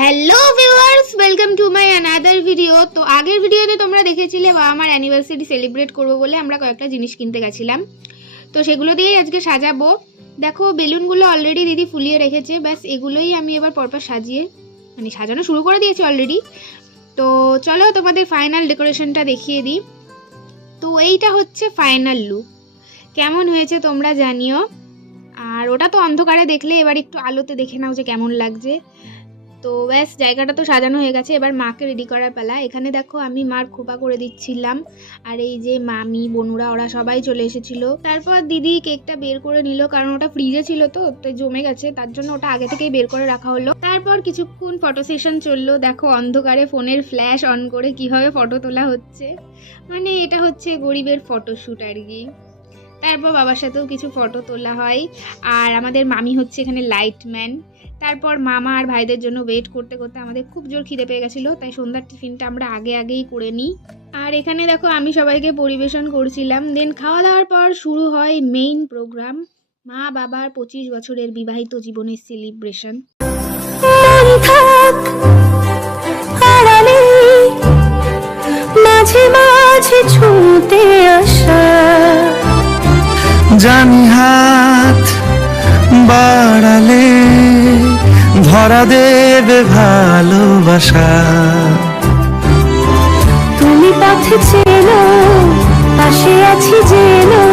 Hello viewers welcome to my another video তো আগের ভিডিওতে তোমরা দেখেছিলে বা আমার অ্যানিভার্সারি সেলিব্রেট করব বলে আমরা কয়েকটা জিনিস কিনতে গেছিলাম। তো সেগুলো দিয়েই আজকে সাজাবো। দেখো, বেলুনগুলো অলরেডি দিদি ফুলিয়ে রেখেছে। ব্যাস, এগুলোই আমি এবার পরপর সাজিয়ে মানে সাজানো শুরু করে দিয়েছি অলরেডি তো চলো তোমাদের ফাইনাল ডেকোরেশনটা দেখিয়ে দিই। তো এইটা হচ্ছে ফাইনাল লুক কেমন হয়েছে তোমরা জানিও। আর ওটা তো অন্ধকারে দেখলে এবার একটু আলোতে দেখে নাও যে কেমন লাগছে। তো ব্যাস, জায়গাটা তো সাজানো হয়ে গেছে। এবার মাকে রেডি করার পালা। এখানে দেখো, আমি মার খোপা করে দিচ্ছিলাম। আর এই যে মামি, বনুরা, ওরা সবাই চলে এসেছিল। তারপর দিদি কেকটা বের করে নিল, কারণ ওটা ফ্রিজে ছিল তো, তাই জমে গেছে। তার জন্য ওটা আগে থেকেই বের করে রাখা হলো। তারপর কিছুক্ষণ ফটো সেশন চলল। দেখো, অন্ধকারে ফোনের ফ্ল্যাশ অন করে কীভাবে ফটো তোলা হচ্ছে। মানে এটা হচ্ছে গরিবের ফটোশ্যুট আর কি। তারপর বাবার সাথেও কিছু ফটো তোলা হয়। আর আমাদের মামি হচ্ছে এখানে লাইটম্যান তারপর মামা আর ভাইদের জন্য ওয়েট করতে করতে আমাদের খুব জোর খিদে পেয়ে গেছিল, তাই সন্ধ্যার টিফিনটা আমরা আগে আগেই করে নিই। আর এখানে দেখো আমি সবাইকে পরিবেশন করছিলাম দেন খাওয়া দাওয়ার পর শুরু হয় মেইন প্রোগ্রাম মা বাবার পঁচিশ বছরের বিবাহিত জীবনের সেলিব্রেশন মাঝে মাঝে ছুটে ধরা দেবে ভালোবাসা। তুমি পথে চেনো পাশে আছি আমাকেও